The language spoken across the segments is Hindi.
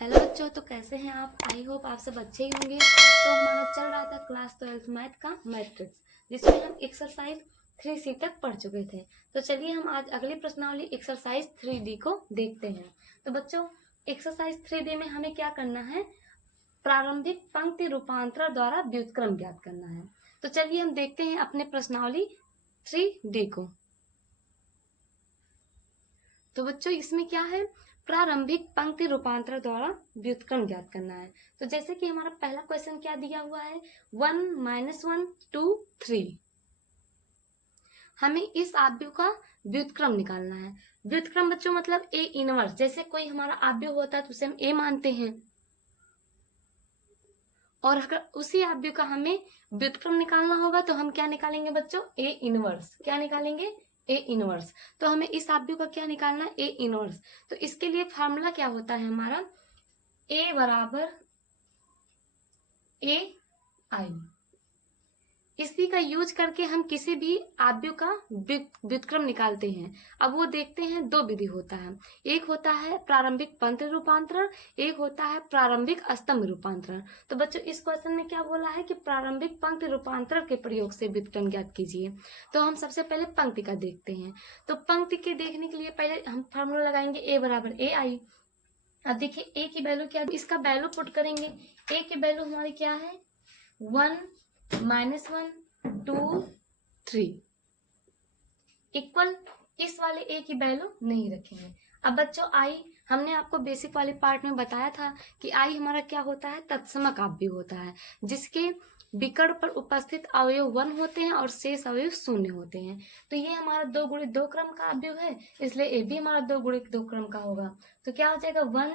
हेलो बच्चों, तो कैसे हैं आप? आई होप आप सब अच्छे ही होंगे। तो हमारा चल रहा था क्लास 12 मैथ का मैट्रिक्स, जिसमें हम एक्सरसाइज 3C तक पढ़ चुके थे। तो चलिए हम आज अगली प्रश्नावली एक्सरसाइज 3D को देखते हैं। तो बच्चों, एक्सरसाइज 3D में हमें क्या करना है? प्रारंभिक पंक्ति रूपांतरण द्वारा व्युत्क्रम ज्ञात करना है। तो चलिए हम देखते हैं अपने प्रश्नावली 3D को। तो बच्चों, इसमें क्या है? प्रारंभिक पंक्ति रूपांतरण द्वारा व्युत्क्रम ज्ञात करना है। तो जैसे कि हमारा पहला क्वेश्चन क्या दिया हुआ है, 1 -1 2 3। हमें इस आव्यूह का व्युत्क्रम निकालना है। व्युत्क्रम बच्चों मतलब ए इनवर्स। जैसे कोई हमारा आव्यूह होता है तो उसे हम ए मानते हैं, और अगर उसी आव्यूह का हमें व्युत्क्रम निकालना होगा तो हम क्या निकालेंगे बच्चों? A inverse. क्या निकालेंगे? A inverse. तो हमें इस आव्यूह का क्या निकालना है? A inverse. तो इसके लिए फार्मूला क्या होता है हमारा? ए बराबर ए आई। इसी का यूज करके हम किसी भी आव्यूह का व्युत्क्रम निकालते हैं। अब वो देखते हैं, दो विधि होता है। एक होता है प्रारंभिक पंक्ति रूपांतरण, एक होता है प्रारंभिक स्तंभ रूपांतरण। तो बच्चों, इस क्वेश्चन में क्या बोला है कि प्रारंभिक पंक्ति रूपांतरण के प्रयोग से व्युत्क्रम ज्ञात कीजिए। तो हम सबसे पहले पंक्ति का देखते हैं। तो पंक्ति के देखने के लिए पहले हम फार्मूला लगाएंगे ए बराबर ए आई। अब देखिए ए की वैल्यू क्या है, इसका वैल्यू पुट करेंगे। ए की वैल्यू हमारी क्या है? 1 -1 2 3 इक्वल इस वाले ए की वैल्यू नहीं रखेंगे। अब बच्चों, आई हमने आपको बेसिक वाले पार्ट में बताया था कि आई हमारा क्या होता है? तत्समक आव्यूह होता है, जिसके विकर्ण पर उपस्थित अवयव 1 होते हैं और शेष अवयव 0 होते हैं। तो ये हमारा 2 गुणित 2 क्रम का आव्यूह है, इसलिए ए भी हमारा 2 गुणित 2 क्रम का होगा। तो क्या हो जाएगा? 1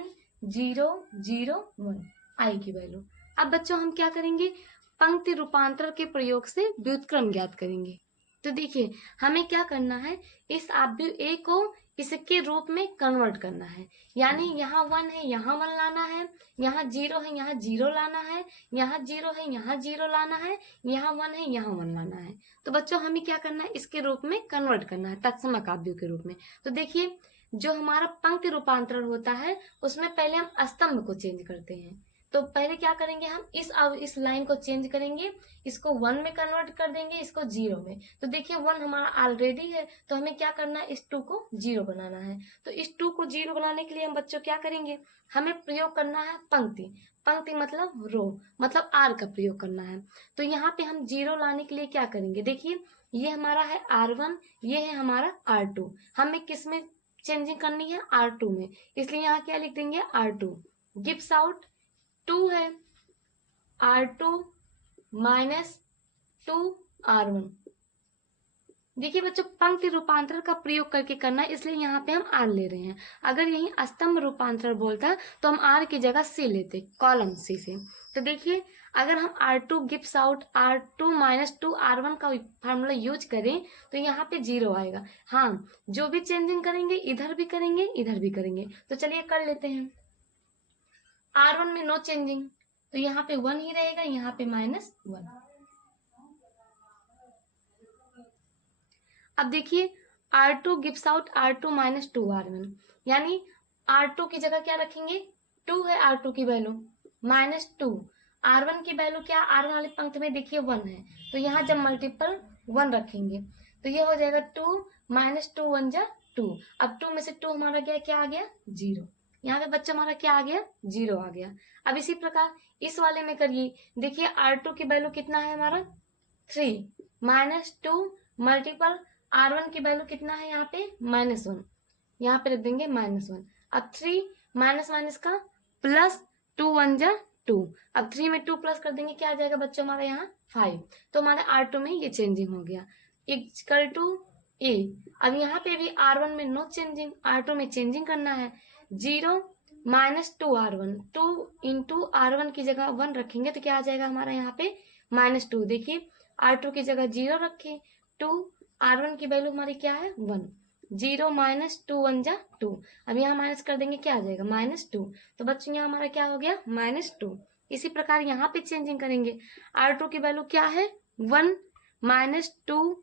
0 0 1 आई की वैल्यू। अब बच्चों, हम क्या करेंगे? पंक्ति रूपांतरण के प्रयोग से व्युत्क्रम ज्ञात करेंगे। तो देखिए, हमें क्या करना है? इस आव्यूह ए को इसके रूप में कन्वर्ट करना है। यानी यहाँ 1 है, यहाँ 1 लाना है, यहाँ 0 है, यहाँ 0 लाना है, यहाँ 0 है, यहाँ 0 लाना है, यहाँ 1 है, यहाँ 1 लाना है। तो बच्चों, हमें क्या करना है? इसके रूप में कन्वर्ट करना है, तत्समक आव्यूह के रूप में। तो देखिए, जो हमारा पंक्ति रूपांतरण होता है उसमें पहले हम स्तंभ को चेंज करते हैं। तो पहले क्या करेंगे? हम इस लाइन को चेंज करेंगे, इसको 1 में कन्वर्ट कर देंगे, इसको 0 में। तो देखिए 1 हमारा ऑलरेडी है, तो हमें क्या करना है? इस 2 को 0 बनाना है। तो इस 2 को 0 बनाने के लिए हम बच्चों क्या करेंगे? हमें प्रयोग करना है पंक्ति। पंक्ति मतलब रो, मतलब आर का प्रयोग करना है। तो यहाँ पे हम 0 लाने के लिए क्या करेंगे? देखिए, ये हमारा है R1, ये है हमारा R2। हमें किस में चेंजिंग करनी है? R2 में। इसलिए यहाँ क्या लिख देंगे? R2 गिव्स आउट 2 है, R2 -2 R1। देखिए बच्चों, पंक्ति रूपांतरण का प्रयोग करके करना है, इसलिए यहाँ पे हम आर ले रहे हैं। अगर यही स्तंभ रूपांतरण बोलता तो हम आर की जगह सी लेते, कॉलम सी से। तो देखिए, अगर हम R2 gives out R2 -2 R1 का फार्मूला यूज करें तो यहाँ पे 0 आएगा। हाँ, जो भी चेंजिंग करेंगे इधर भी करेंगे, इधर भी करेंगे। तो चलिए कर लेते हैं। R1 में नो चेंजिंग, तो यहाँ पे 1 ही रहेगा, यहाँ पे -1। अब देखिए, R2 gives out R2 -2 R1, यानी R2 की जगह क्या रखेंगे? 2 है R2 की वैल्यू, -2 R1 की वैल्यू क्या? R1 वाली पंक्ति में देखिए 1 है, तो यहाँ जब मल्टीपल 1 रखेंगे तो ये हो जाएगा 2 -2 1 जा 2। अब 2 में से 2 हमारा क्या आ गया? 0। यहाँ पे बच्चा हमारा क्या आ गया? 0 आ गया। अब इसी प्रकार इस वाले में करिए। देखिए, R2 की वैल्यू कितना है हमारा? 3 -2 मल्टीपल R1 की वैल्यू कितना है? यहाँ पे -1, यहाँ पे रख देंगे -1। अब 3 माइनस का प्लस 2 1 जा 2। अब 3 में 2 प्लस कर देंगे, क्या आ जाएगा बच्चों हमारा? यहाँ 5। तो हमारे R2 में ये चेंजिंग हो गया, इक्वल टू ए। अब यहाँ पे भी R1 में नो चेंजिंग, R2 में चेंजिंग करना है। 0 -2 R1, 2 इंटू R1 की जगह 1 रखेंगे तो क्या आ जाएगा हमारा? यहाँ पे -2। देखिए, R2 की जगह 0 रखे, 2 R1 की वैल्यू हमारी क्या है? 1। 0 -2 1 जा 2। अब यहाँ माइनस कर देंगे, क्या आ जाएगा? -2। तो बच्चों यहाँ हमारा क्या हो गया? -2। इसी प्रकार यहाँ पे चेंजिंग करेंगे। R2 की वैल्यू क्या है? 1 -2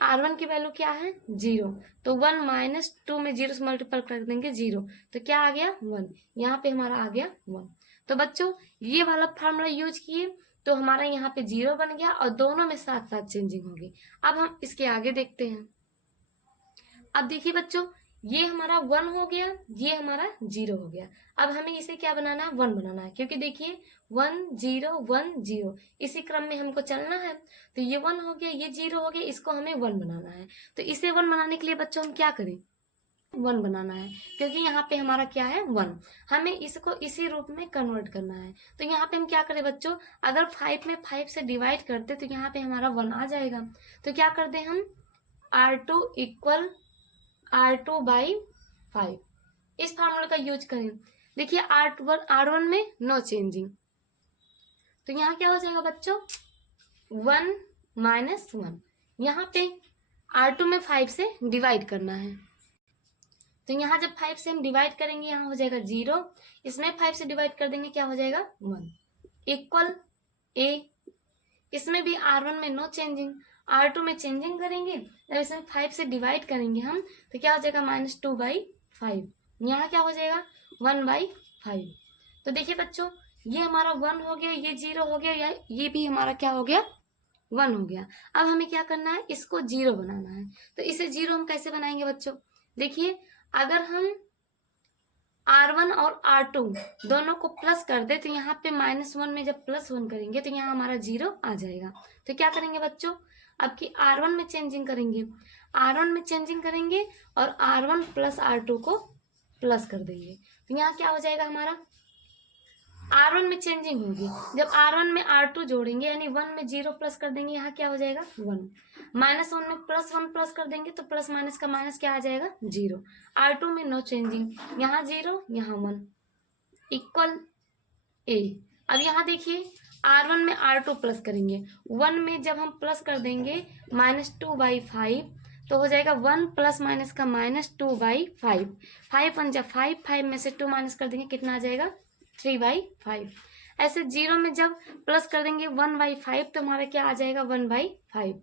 R1 की वैल्यू क्या है 0, तो 1 माइनस 2 में 0 से मल्टीपल कर देंगे 0, तो क्या आ गया 1, यहाँ पे हमारा आ गया 1। तो बच्चों ये वाला फार्मूला यूज किए तो हमारा यहाँ पे 0 बन गया और दोनों में साथ साथ चेंजिंग होगी। अब हम इसके आगे देखते हैं। अब देखिए बच्चों, ये हमारा 1 हो गया, ये हमारा 0 हो गया। अब हमें इसे क्या बनाना है 1 बनाना है, क्योंकि देखिए 1 0 1 0 इसी क्रम में हमको चलना है। तो ये 1 हो गया, ये 0 हो गया, इसको हमें 1 बनाना है। तो इसे 1 बनाने के लिए बच्चों हम क्या करें 1 बनाना है, क्योंकि यहाँ पे हमारा क्या है 1, हमें इसको इसी रूप में कन्वर्ट करना है। तो यहाँ पे हम क्या करें बच्चों, अगर 5 में 5 से डिवाइड करते तो यहाँ पे हमारा 1 आ जाएगा। तो क्या कर दें हम R2 इक्वल R2 बाई 5, इस फार्मूला का यूज करें। देखिए R1 में नो चेंजिंग, तो यहाँ क्या हो जाएगा बच्चों 1 माइनस 1, यहाँ पे R2 में 5 से डिवाइड करना है। तो यहाँ जब 5 से हम डिवाइड करेंगे यहाँ हो जाएगा 0, इसमें 5 से डिवाइड कर देंगे क्या हो जाएगा 1 इक्वल A, इसमें भी R1 में नो चेंजिंग, R2 में चेंजिंग करेंगे, जब इसमें 5 से डिवाइड करेंगे हम तो क्या हो जाएगा -2 बाई 5, यहाँ क्या हो जाएगा 1 बाई 5। तो देखिए बच्चों ये हमारा 1 हो गया, ये 0 हो गया, ये भी हमारा क्या हो गया 1 हो गया। अब हमें क्या करना है इसको 0 बनाना है। तो इसे 0 हम कैसे बनाएंगे बच्चों, देखिए अगर हम R1 और R2 दोनों को प्लस कर दे तो यहाँ पे -1 में जब +1 करेंगे तो यहाँ हमारा 0 आ जाएगा। तो क्या करेंगे बच्चों, अब की R1 में चेंजिंग करेंगे, R1 में चेंजिंग करेंगे और R1 प्लस R2 को प्लस कर देंगे। तो यहाँ क्या हो जाएगा हमारा R1 में चेंजिंग होगी, जब R1 में R2 जोड़ेंगे यानी 1 में 0 प्लस कर देंगे, यहाँ क्या हो जाएगा 1, -1 में +1 प्लस कर देंगे तो प्लस माइनस का माइनस क्या आ जाएगा 0। R2 में नो चेंजिंग, यहाँ 0 यहाँ 1 इक्वल A। अब यहाँ देखिए R1 में R2 प्लस करेंगे, 1 में जब हम प्लस कर देंगे -2 बाई 5 तो हो जाएगा 1 प्लस माइनस का -2 बाई 5, 5 1 जा 5, 5 में से 2 माइनस कर देंगे कितना आ जाएगा 3 बाई 5। ऐसे 0 में जब प्लस कर देंगे 1 बाई 5 तो हमारा क्या आ जाएगा 1 बाई 5।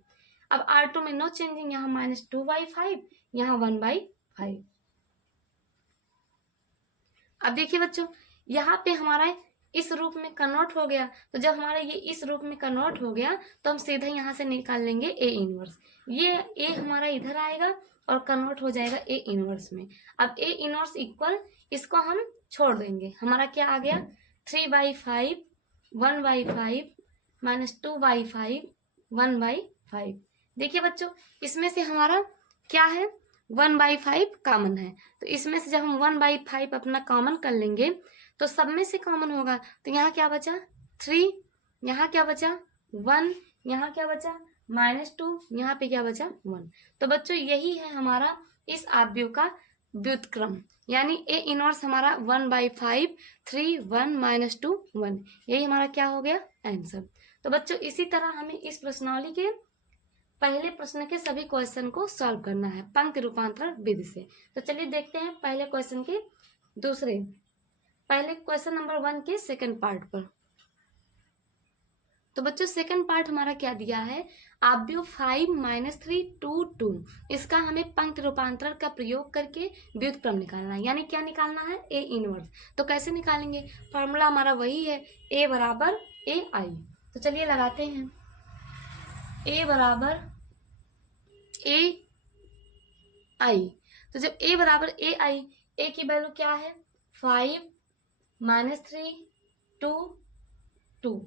अब R2 में नो चेंजिंग, यहाँ -2 बाई 5, यहाँ 1 बाई 5। अब देखिए बच्चों यहाँ पे हमारा इस रूप में कन्वर्ट हो गया, तो जब हमारा ये इस रूप में कन्वर्ट हो गया तो हम सीधा यहाँ से निकाल लेंगे A इनवर्स, ये A हमारा इधर आएगा और कन्वर्ट हो जाएगा A इनवर्स में। अब A इनवर्स इक्वल इसको हम छोड़ देंगे, हमारा क्या आ गया 3 बाई 5, 1 बाई 5, -2 बाई 5, 1 बाई 5। देखिए बच्चों इसमें से हमारा क्या है 1 बाई 5 कॉमन है, तो इसमें से जब हम 1 बाई 5 अपना कॉमन कर लेंगे तो सब में से कॉमन होगा, तो यहाँ क्या बचा 3, यहाँ क्या बचा 1, यहाँ क्या बचा -2, यहाँ पे क्या बचा 1। तो बच्चों यही है हमारा इस आव्यूह का व्युत्क्रम, यानी A इनवर्स हमारा 1 बाई 5, 3 1 -2 1, यही हमारा क्या हो गया आंसर। तो बच्चों इसी तरह हमें इस प्रश्नावली के पहले प्रश्न के सभी क्वेश्चन को सॉल्व करना है पंक्ति रूपांतरण विधि से। तो चलिए देखते हैं पहले क्वेश्चन के पहले क्वेश्चन नंबर 1 के सेकंड पार्ट पर। तो बच्चों सेकंड पार्ट हमारा क्या दिया है, आव्यूह 5 -3 2 2, इसका हमें पंक्ति रूपांतरण का प्रयोग करके व्युत्क्रम निकालना है, यानी क्या निकालना है A इनवर्स। तो कैसे निकालेंगे, फॉर्मूला हमारा वही है A बराबर AI। तो चलिए लगाते हैं A बराबर AI। तो जब A बराबर AI, A की वैल्यू क्या है 5 -3 2 2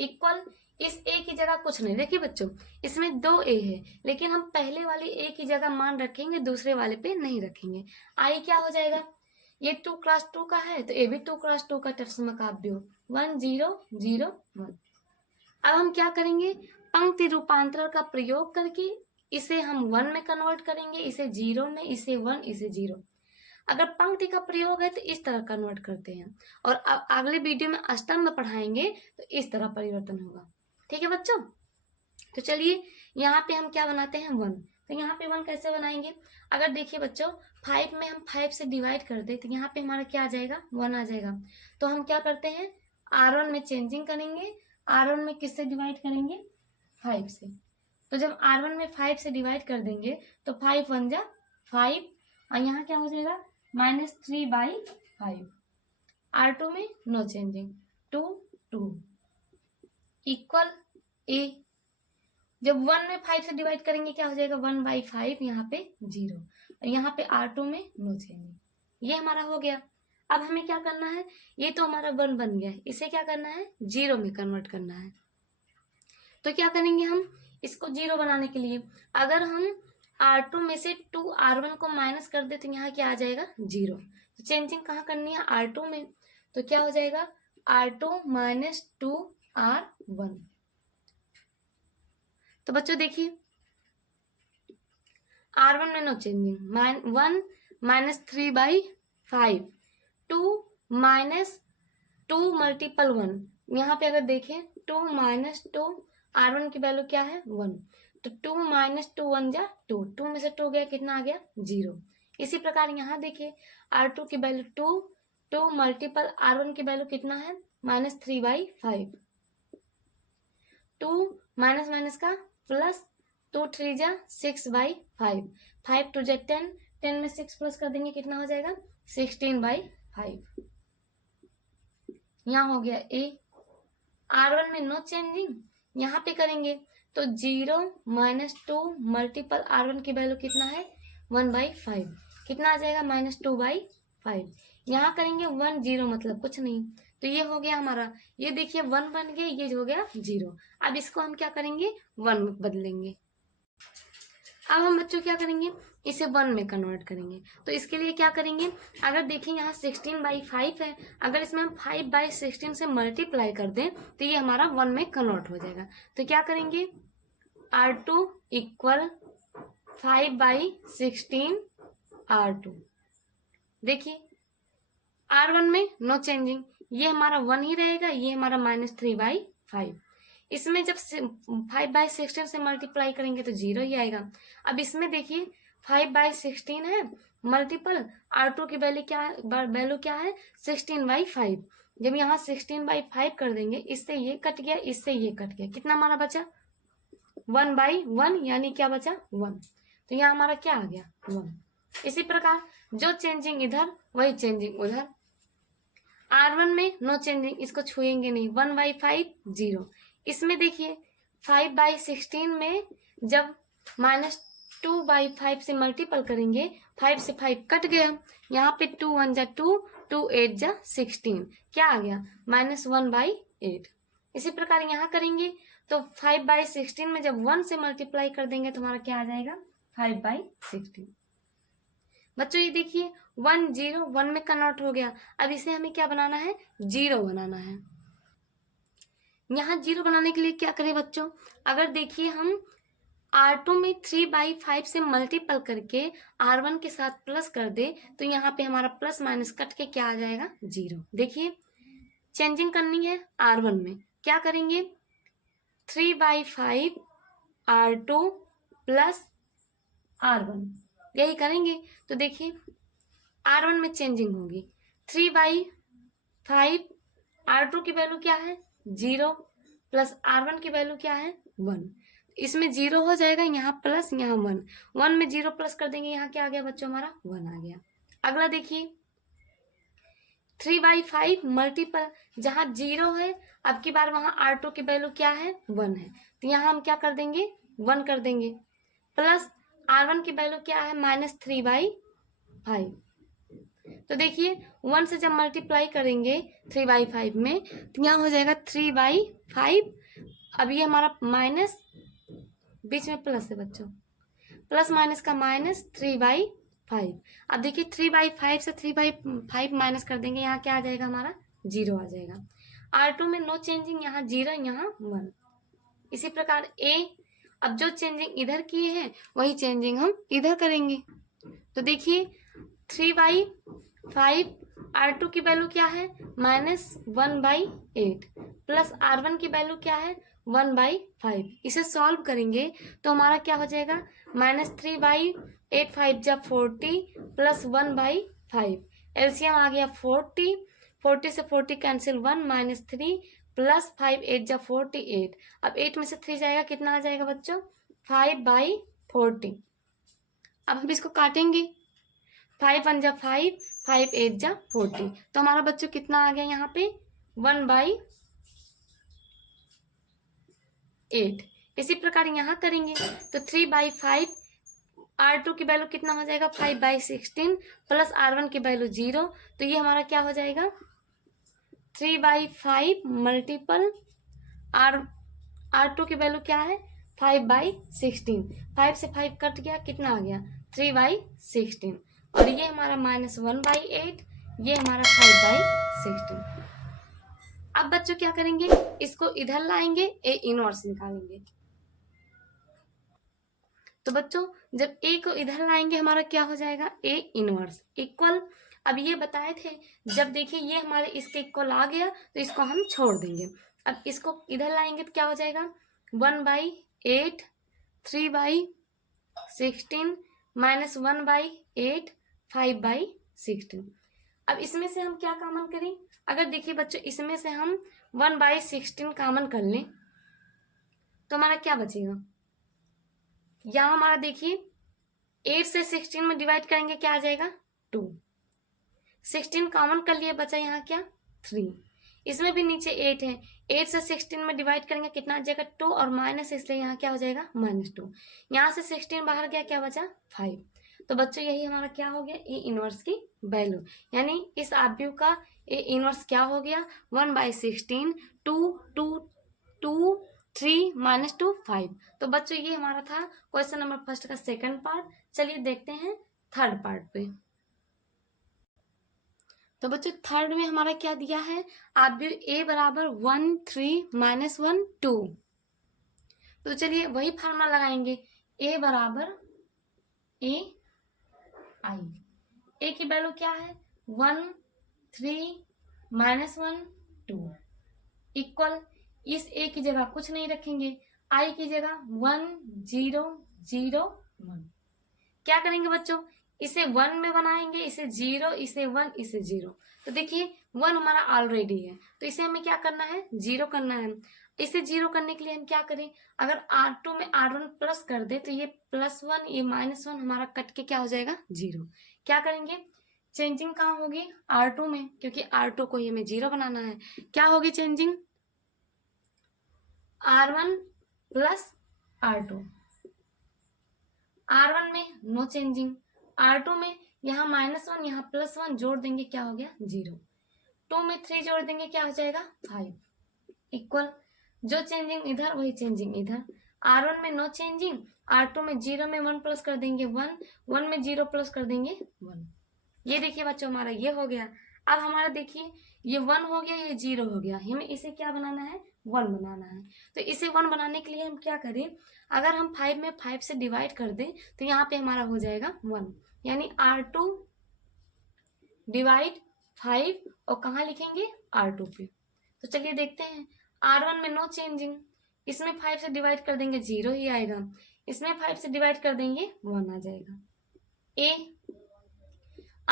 इक्वल इस A की जगह कुछ नहीं, देखिए बच्चों इसमें 2 A है लेकिन हम पहले वाले A की जगह मान रखेंगे, दूसरे वाले पे नहीं रखेंगे। I क्या हो जाएगा, ये 2 क्रॉस 2 का है तो A भी 2 क्रॉस 2 का तत्समक आव्यूह 1 0 0 1। अब हम क्या करेंगे, पंक्ति रूपांतरण का प्रयोग करके इसे हम 1 में कन्वर्ट करेंगे, इसे 0 में, इसे 1, इसे 0। अगर पंक्ति का प्रयोग है तो इस तरह कन्वर्ट करते हैं, और अब अगले वीडियो में अष्टम में पढ़ाएंगे तो इस तरह परिवर्तन होगा। ठीक है बच्चों, तो चलिए यहाँ पे हम क्या बनाते हैं 1। तो यहाँ पे 1 कैसे बनाएंगे, अगर देखिए बच्चों 5 में हम 5 से डिवाइड कर दे तो यहाँ पे हमारा क्या आ जाएगा 1 आ जाएगा। तो हम क्या करते हैं R1 में चेंजिंग करेंगे, R1 में किससे डिवाइड करेंगे 5 से। तो जब R1 में 5 से डिवाइड कर देंगे तो 5 1 जा 5 और यहाँ क्या हो जाएगा -3/5। R2 में नो चेंजिंग 2 2 इक्वल A। जब 1 में 5 से डिवाइड करेंगे क्या हो जाएगा 1/5, यहाँ पे 0 और यहाँ पे R2 में नो चेंजिंग। ये हमारा हो गया। अब हमें क्या करना है, ये तो हमारा 1 बन गया है, इसे क्या करना है 0 में कन्वर्ट करना है। तो क्या करेंगे हम इसको 0 बनाने के लिए, अगर हम R2 में से 2 R1 को माइनस कर दे तो यहाँ क्या आ जाएगा 0। तो चेंजिंग कहाँ करनी है R2 में, तो क्या हो जाएगा R2 - 2 R1। तो बच्चों देखिए R1 में नो चेंजिंग 1 -3/5 2 -2 मल्टीपल 1। यहाँ पे अगर देखें 2 - 2 R1 की वैल्यू क्या है 1, तो 2 - 2 1 जा 2, 2 में से 2 गया कितना आ गया 0। इसी प्रकार यहाँ देखिए R2 की वैल्यू 2 2 मल्टीपल R1 की वैल्यू कितना है -3/5। 2 माइनस माइनस का प्लस 2 3 जा 6/5, 5 2 जा 10, 10 में 6 प्लस कर देंगे कितना हो जाएगा 16/5। यहाँ हो गया A। R1 में नो चेंजिंग, यहाँ पे करेंगे तो 0 - 2 मल्टीपल R1 की वैल्यू कितना है 1/5, कितना आ जाएगा -2/5। यहाँ करेंगे 1 0 मतलब कुछ नहीं, तो ये हो गया हमारा, ये देखिए 1 बन गया, ये हो गया 0। अब इसको हम क्या करेंगे 1 में बदलेंगे। अब हम बच्चों क्या करेंगे इसे 1 में कन्वर्ट करेंगे। तो इसके लिए क्या करेंगे, अगर देखें यहाँ 16/5 है, अगर इसमें हम 5/16 से मल्टीप्लाई कर दें तो ये हमारा 1 में कन्वर्ट हो जाएगा। तो क्या करेंगे R2 = 5/16 R2। देखिए R1 में नो चेंजिंग, ये हमारा 1 ही रहेगा, ये हमारा -3/5। इसमें जब 5/16 से मल्टीप्लाई करेंगे तो 0 ही आएगा। अब इसमें देखिए 5/16 है मल्टीपल R2 की वैल्यू क्या है 16/5। जब यहाँ 16/5 कर देंगे, इससे ये कट गया, इससे ये कट गया, कितना हमारा बचा 1/1, यानी क्या बचा 1। तो यहाँ हमारा क्या आ गया 1। इसी प्रकार जो चेंजिंग इधर वही चेंजिंग उधर। R1 में नो चेंजिंग, इसको छुएंगे नहीं, 1/5 0। इसमें देखिए 5/16 में जब -2/5 से मल्टीपल करेंगे, 5 से 5 कट गया, यहाँ पे 2 1 जा 2, 2 8 जा 16, क्या आ गया -1/8। इसी प्रकार यहाँ करेंगे तो 5/16 में जब 1 से मल्टीप्लाई कर देंगे तो हमारा क्या आ जाएगा 5/16। बच्चों ये देखिए 1 0 1 में कन्वर्ट हो गया। अब इसे हमें क्या बनाना है 0 बनाना है। यहाँ 0 बनाने के लिए क्या करें बच्चों, अगर देखिए हम R2 में 3/5 से मल्टीपल करके R1 के साथ प्लस कर दे तो यहाँ पे हमारा प्लस माइनस कट के क्या आ जाएगा 0। देखिए चेंजिंग करनी है R1 में, क्या करेंगे 3/5 R2 प्लस R1, यही करेंगे। तो देखिए R1 में चेंजिंग होगी 3/5, R2 की वैल्यू क्या है 0 प्लस R1 की वैल्यू क्या है 1, इसमें 0 हो जाएगा, यहाँ प्लस यहाँ 1, 1 में 0 प्लस कर देंगे, यहाँ क्या आ गया बच्चों हमारा 1 आ गया। अगला देखिए 3/5 मल्टीपल, जहाँ 0 है अब की बार वहाँ R2 की वैल्यू क्या है 1 है, तो यहाँ हम क्या कर देंगे 1 कर देंगे, प्लस R1 की वैल्यू क्या है -3/5। तो देखिए 1 से जब मल्टीप्लाई करेंगे 3/5 में तो यहाँ हो जाएगा 3/5। अब ये हमारा माइनस, बीच में प्लस है बच्चों, प्लस माइनस का -3/5। अब देखिए 3/5 से 3/5 माइनस कर देंगे, यहाँ क्या आ जाएगा हमारा 0 आ जाएगा। R2 में नो चेंजिंग, यहाँ 0 यहाँ 1। इसी प्रकार A, अब जो चेंजिंग इधर किए हैं वही चेंजिंग हम इधर करेंगे। तो देखिए 3/5 R2 की वैल्यू क्या है -1/8 प्लस R1 की वैल्यू क्या है 1/5। इसे सॉल्व करेंगे तो हमारा क्या हो जाएगा -3/8 5 जा 40 प्लस 1/5, एलसीएम आ गया 40, 40 से 40 कैंसिल 1 -3 प्लस 5 8 जा 48। अब 8 में से 3 जाएगा, कितना आ जाएगा बच्चों 5/40। अब हम इसको काटेंगे, 5 1 जा 5, 5 8 जा 40, तो हमारा बच्चों कितना आ गया यहाँ पे 1/8। इसी प्रकार यहाँ करेंगे तो 3/5, R2 की वैल्यू कितना हो जाएगा 5/16 प्लस R1 की वैल्यू 0, तो ये हमारा क्या हो जाएगा 3/5 मल्टीपल R2 की वैल्यू क्या है 5/16, 5 से 5 कट गया, कितना आ गया 3/16, और ये हमारा -1/8, ये हमारा 5/16। अब बच्चों क्या करेंगे, इसको इधर लाएंगे, ए इनवर्स निकालेंगे। तो बच्चों जब ए को इधर लाएंगे हमारा क्या हो जाएगा ए इनवर्स इक्वल, अब ये बताए थे जब देखिए ये हमारे इसके इक्वल आ गया तो इसको हम छोड़ देंगे। अब इसको इधर लाएंगे तो क्या हो जाएगा 1/8, 3/16 -1/8, 5/16। अब इसमें से हम क्या कॉमन करें, अगर देखिए बच्चों इसमें से हम 1/16 कॉमन कर लें तो हमारा क्या बचेगा, यहाँ हमारा देखिए 8 से 16 में डिवाइड करेंगे क्या आ जाएगा 2, 16 कॉमन कर लिए, बचा यहाँ क्या 3, इसमें भी नीचे 8 है, 8 से 16 में डिवाइड करेंगे कितना आ जाएगा 2 और माइनस, इसलिए यहाँ क्या हो जाएगा -2, यहाँ से 16 बाहर गया, क्या बचा 5। तो बच्चों यही हमारा क्या हो गया ए इनवर्स की वैल्यू, यानी इस आव्यूह का ए इनवर्स क्या हो गया 1/16, 2 2 2 3 -2 5। तो बच्चों ये हमारा था क्वेश्चन नंबर फर्स्ट का सेकंड पार्ट। चलिए देखते हैं थर्ड पार्ट पे। तो बच्चों थर्ड में हमारा क्या दिया है, आव्यूह a बराबर 1 3 -1 2। तो चलिए वही फार्मूला लगाएंगे, a बराबर a i, a की वैल्यू क्या है 1 3 -1 2 इक्वल, इस a की जगह कुछ नहीं रखेंगे, i की जगह 1 0 0 1। क्या करेंगे बच्चों, इसे 1 में बनाएंगे, इसे 0, इसे 1, इसे 0। तो देखिए 1 हमारा ऑलरेडी है तो इसे हमें क्या करना है 0 करना है। इसे 0 करने के लिए हम क्या करें, अगर R2 में R1 प्लस कर दे तो ये +1 ये -1 हमारा कट के क्या हो जाएगा 0। क्या करेंगे, चेंजिंग कहाँ होगी R2 में, क्योंकि R2 को हमें 0 बनाना है। क्या होगी changing R1 plus R2, R1 में नो चेंजिंग, R2 में यहाँ -1 यहाँ +1 जोड़ देंगे क्या हो गया 0, 2 में 3 जोड़ देंगे क्या हो जाएगा 5 इक्वल, जो चेंजिंग इधर वही चेंजिंग इधर, R1 में नो चेंजिंग, R2 में 0 में 1 प्लस कर देंगे 1, 1 में 0 प्लस कर देंगे 1। ये देखिए बच्चों हमारा ये हो गया। अब हमारा देखिए ये 1 हो गया, ये 0 हो गया, हमें इसे क्या बनाना है 1 बनाना है। तो इसे 1 बनाने के लिए हम क्या करें, अगर हम 5 में 5 से डिवाइड कर दें तो यहाँ पे हमारा हो जाएगा 1, यानी R2 डिवाइड 5, और कहाँ लिखेंगे R2 पे। तो चलिए देखते हैं, R1 में नो चेंजिंग, इसमें 5 से डिवाइड कर देंगे 0 ही आएगा, इसमें 5 से डिवाइड कर देंगे 1 आ जाएगा। ए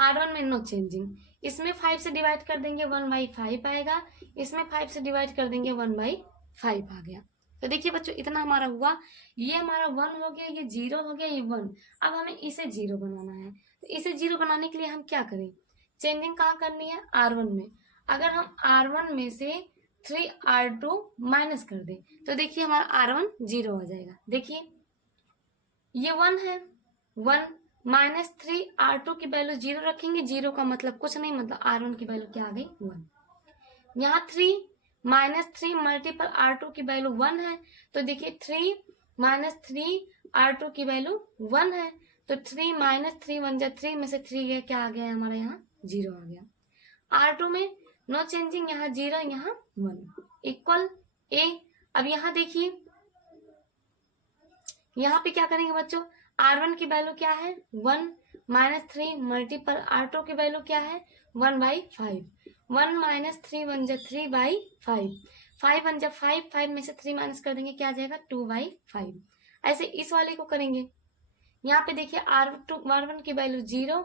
R1 में नो चेंजिंग, इसमें 5 से डिवाइड कर देंगे 1/5 आएगा, इसमें 5 से डिवाइड कर देंगे 1/5 आ गया। तो देखिए बच्चों इतना हमारा हुआ, ये हमारा 1 हो गया, ये 0 हो गया, ये 1। अब हमें इसे 0 बनाना है, तो इसे 0 बनाने के लिए हम क्या करें, चेंजिंग कहाँ करनी है R1 में। अगर हम R1 में से 3R2 माइनस कर दें तो देखिए हमारा R1 0 हो जाएगा। देखिए ये 1 है, 1 -3R2 की वैल्यू 0 रखेंगे, 0 का मतलब कुछ नहीं, मतलब R1 की वैल्यू क्या आ गई 1। यहाँ 3 -3 मल्टीपल R2 की वैल्यू 1 है, तो देखिए 3 -3R2 की वैल्यू 1 है, तो 3 -3 1 जा 3 में से 3 गया, क्या आ गया हमारे यहाँ 0 आ गया। R2 में नो चेंजिंग, यहाँ 0 यहाँ 1 इक्वल ए। अब यहाँ देखिए यहाँ पे क्या करेंगे बच्चों, R1 की वैल्यू क्या है 1 -3 मल्टीपल R2 की वैल्यू क्या है 1/5, 1 -3 1 जा 3/5, 5 1 जा 5, 5 में से 3 माइनस कर देंगे क्या आ जाएगा 2/5। ऐसे इस वाले को करेंगे, यहाँ पे देखिए R1 की वैल्यू 0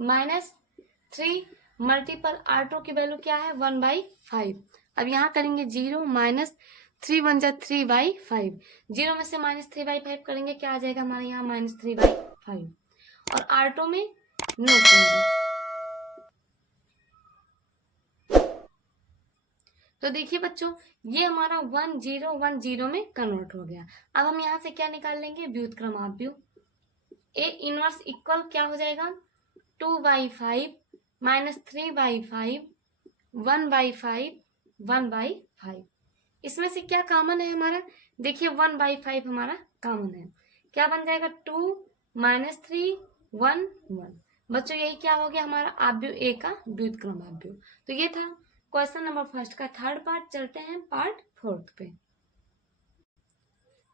-3 मल्टीपल R2 की वैल्यू क्या है 1/5। अब यहाँ करेंगे 0 3 1 जा 3/5। 0 में से -3/5 करेंगे, क्या आ जाएगा हमारे यहाँ -3/5। और R2 में नो चेंज। तो देखिए बच्चों, ये हमारा 1 0 1 0 में कन्वर्ट हो गया। अब हम यहाँ से क्या निकाल लेंगे, व्युत्क्रम आव्यूह। ए इनवर्स इक्वल क्या हो जाएगा, 2/5 -3/5 1/5 1/5। इसमें से क्या कॉमन है हमारा, देखिए 1/5 हमारा कॉमन है, क्या बन जाएगा 2 -3 1 1। बच्चों यही क्या हो गया हमारा आव्यूह ए का व्युत्क्रम आव्यूह। तो ये था क्वेश्चन नंबर फर्स्ट का थर्ड पार्ट। चलते हैं पार्ट फोर्थ पे।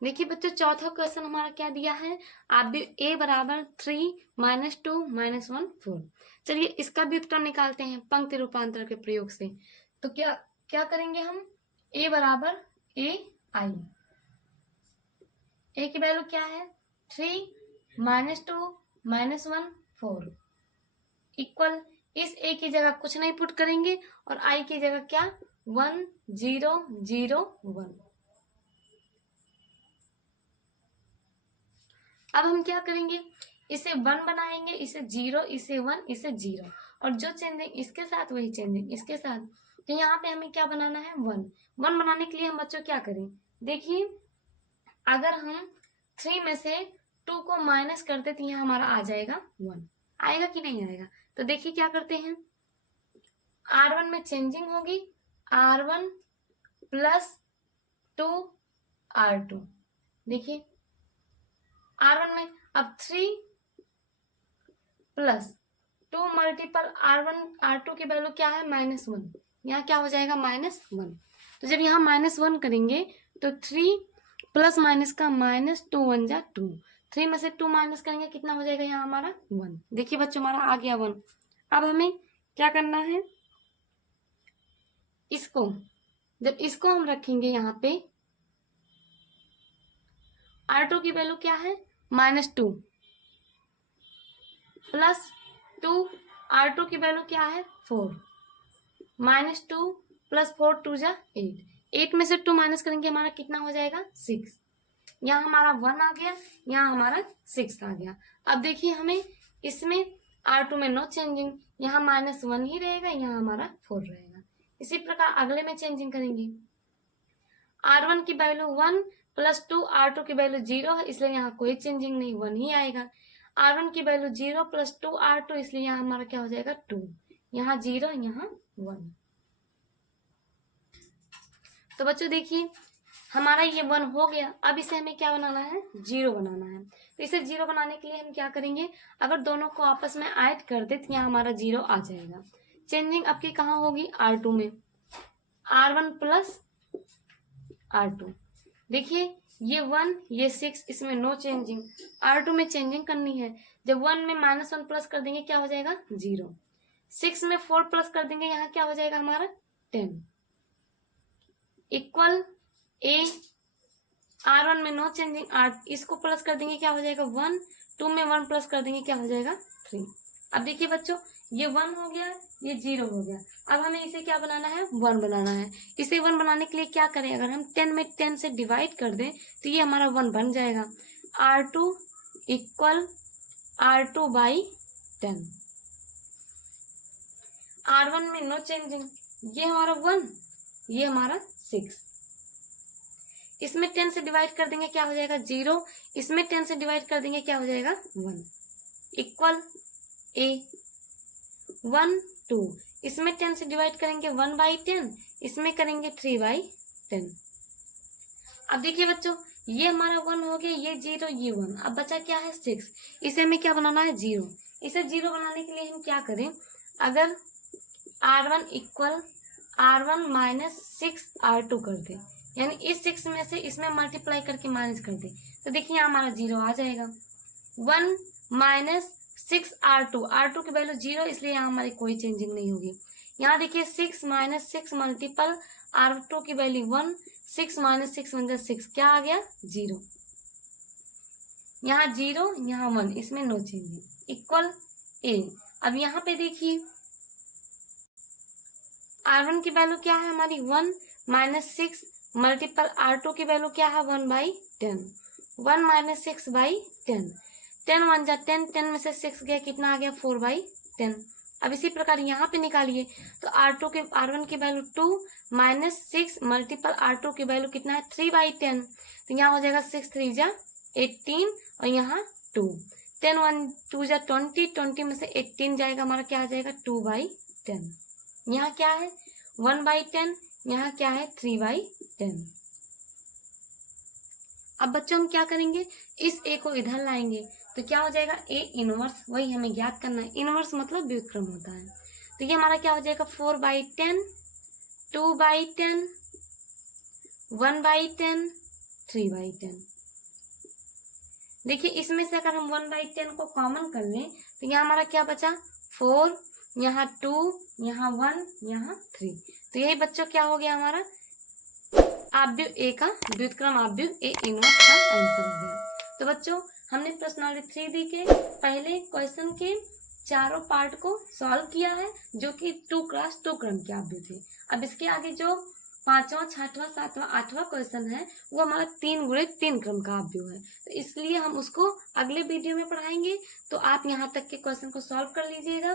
देखिए बच्चों, चौथा क्वेश्चन हमारा क्या दिया है, आव्यूह ए बराबर 3 -2 -1 4। चलिए इसका व्युत्क्रम निकालते हैं पंक्ति रूपांतर के प्रयोग से। तो क्या क्या करेंगे हम, ए बराबर AI। ए की वैल्यू क्या है 3 -2 -1 4 इक्वल, इस ए की जगह कुछ नहीं पुट करेंगे और आई की जगह क्या 1 0 0 1। अब हम क्या करेंगे, इसे 1 बनाएंगे, इसे 0, इसे 1, इसे 0, और जो चेंजिंग इसके साथ वही चेंजिंग इसके साथ। तो यहाँ पे हमें क्या बनाना है 1 बनाने के लिए हम बच्चों क्या करें, देखिए अगर हम 3 में से 2 को माइनस करते तो यहाँ हमारा आ जाएगा 1, आएगा कि नहीं आएगा। तो देखिए क्या करते हैं, R1 में चेंजिंग होगी, R1 प्लस 2 R2। देखिए R1 में अब 3 प्लस 2 मल्टीपल R1 R2 की वैल्यू क्या है -1, यहाँ क्या हो जाएगा -1। तो जब यहाँ -1 करेंगे तो 3 प्लस माइनस का -2 1 जा 2, 3 में से 2 माइनस करेंगे कितना हो जाएगा यहाँ हमारा 1। देखिए बच्चों हमारा आ गया 1। अब हमें क्या करना है, इसको जब इसको हम रखेंगे यहाँ पे, R2 की वैल्यू क्या है -2 प्लस 2 R2 की वैल्यू क्या है 4, -2 प्लस 4 2 जा 8, 8 में से 2 माइनस करेंगे हमारा कितना हो जाएगा 6। यहाँ हमारा 1 आ गया, यहाँ हमारा 6 आ गया। अब देखिए हमें इसमें R2 में नो चेंजिंग, यहाँ -1 ही रहेगा, यहाँ हमारा 4 रहेगा। इसी प्रकार अगले में चेंजिंग करेंगे, R1 की वैल्यू 1 प्लस 2 R2 की वैल्यू 0 है, इसलिए यहाँ कोई चेंजिंग नहीं, 1 ही आएगा। R1 की वैल्यू 0 प्लस 2 R2, इसलिए यहाँ हमारा क्या हो जाएगा 2, यहाँ 0 यहाँ 1। तो बच्चों देखिए हमारा ये 1 हो गया। अब इसे हमें क्या बनाना है 0 बनाना है। तो इसे 0 बनाने के लिए हम क्या करेंगे, अगर दोनों को आपस में ऐड कर दे तो यहाँ हमारा 0 आ जाएगा। चेंजिंग आपकी कहाँ होगी R2 में, R1 प्लस R2। देखिए ये 1 ये 6, इसमें नो चेंजिंग, R2 में चेंजिंग करनी है। जब 1 में -1 प्लस कर देंगे क्या हो जाएगा 0, 6 में 4 प्लस कर देंगे यहाँ क्या हो जाएगा हमारा 10 इक्वल ए, R1 में नो चेंजिंग, इसको प्लस कर देंगे क्या हो जाएगा 1, 2 में 1 प्लस कर देंगे क्या हो जाएगा 3। अब देखिए बच्चों ये 1 हो गया, ये 0 हो गया। अब हमें इसे क्या बनाना है 1 बनाना है। इसे 1 बनाने के लिए क्या करें, अगर हम 10 में 10 से डिवाइड कर दें तो ये हमारा 1 बन जाएगा। R2 इक्वल R2/10, R1 में नो चेंजिंग, ये हमारा 1 ये हमारा 6, इसमें 10 से डिवाइड कर देंगे क्या हो जाएगा 0, इसमें 10 से डिवाइड कर देंगे क्या हो जाएगा 1 इक्वल ए 1 2, इसमें 10 से डिवाइड करेंगे 1/10, इसमें करेंगे 3/10। अब देखिए बच्चों ये हमारा 1 हो गया, ये 0 ये 1, अब बचा क्या है 6, इसे हमें क्या बनाना है 0। इसे 0 बनाने के लिए हम क्या करें, अगर R1 equal R1 minus 6 R2 कर दे, यानी इस 6 में से इसमें मल्टीप्लाई करके माइनस कर दे, तो देखिए हमारा 0 आ जाएगा। 1 माइनस 6 R2 की वैल्यू 0, इसलिए यहाँ हमारी कोई चेंजिंग नहीं होगी। यहाँ देखिए 6 माइनस 6 मल्टीपल R2 की वैल्यू 1, 6 माइनस 6 1 6, क्या आ गया 0, यहाँ 0 यहाँ 1, इसमें नो चेंजिंग इक्वल ए। अब यहाँ पे देखिए R1 की वैल्यू क्या है हमारी 1 माइनस 6 मल्टीपल R2 की वैल्यू क्या है 1/10, 1 माइनस 6/10, 10 1 जा 10, 10 में से 6 गया कितना आ गया 4/10। अब इसी प्रकार यहाँ पे निकालिए तो R1 की वैल्यू 2 माइनस 6 मल्टीपल R2 की वैल्यू कितना है 3/10, तो यहाँ हो जाएगा 6 3 जा 18 और यहाँ 2, 10 1 2 जा 20, 20 में से 18 जाएगा हमारा क्या आ जाएगा 2/10। यहाँ क्या है 1/10, यहाँ क्या है 3/10। अब बच्चों हम क्या करेंगे, इस ए को इधर लाएंगे तो क्या हो जाएगा ए इनवर्स, वही हमें ज्ञात करना है। इनवर्स मतलब व्युत्क्रम होता है। तो ये हमारा क्या हो जाएगा 4/10, 2/10, 1/10, 3/10। देखिए इसमें से अगर हम 1/10 को कॉमन कर लें तो यहाँ हमारा क्या बचा 4, यहाँ 2, यहाँ 1, यहाँ 3। तो यही बच्चों क्या हो गया हमारा आव्यूह ए का व्युत्क्रम आव्यूह ए इनवर्स का आंसर हो गया। तो बच्चों हमने प्रश्नावली 3D के पहले क्वेश्चन के चारों पार्ट को सॉल्व किया है जो कि 2x2 क्रम के आव्यूह थे। अब इसके आगे जो 5वां 6वां 7वां 8वां क्वेश्चन है वो हमारा 3x3 क्रम का आव्यूह है, तो इसलिए हम उसको अगले वीडियो में पढ़ाएंगे। तो आप यहाँ तक के क्वेश्चन को सॉल्व कर लीजिएगा।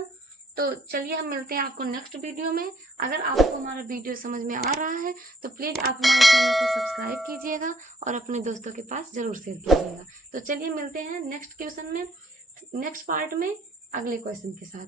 तो चलिए हम मिलते हैं आपको नेक्स्ट वीडियो में। अगर आपको हमारा वीडियो समझ में आ रहा है तो प्लीज़ आप हमारे चैनल को सब्सक्राइब कीजिएगा और अपने दोस्तों के पास ज़रूर शेयर कीजिएगा। तो चलिए मिलते हैं नेक्स्ट क्वेश्चन में, नेक्स्ट पार्ट में अगले क्वेश्चन के साथ।